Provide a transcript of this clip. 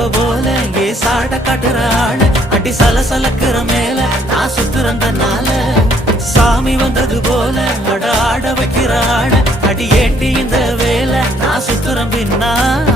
குழம்ப போல ஏ சாட காட்டுற ஆளு அடி சலசலக்குற மேல நான் சுத்துறந்தனால சாமி வந்தது போல அட ஆட வைக்கிற ஆளு அடி ஏண்டி இந்த வேலை நான் சுத்துறேன் பின்னால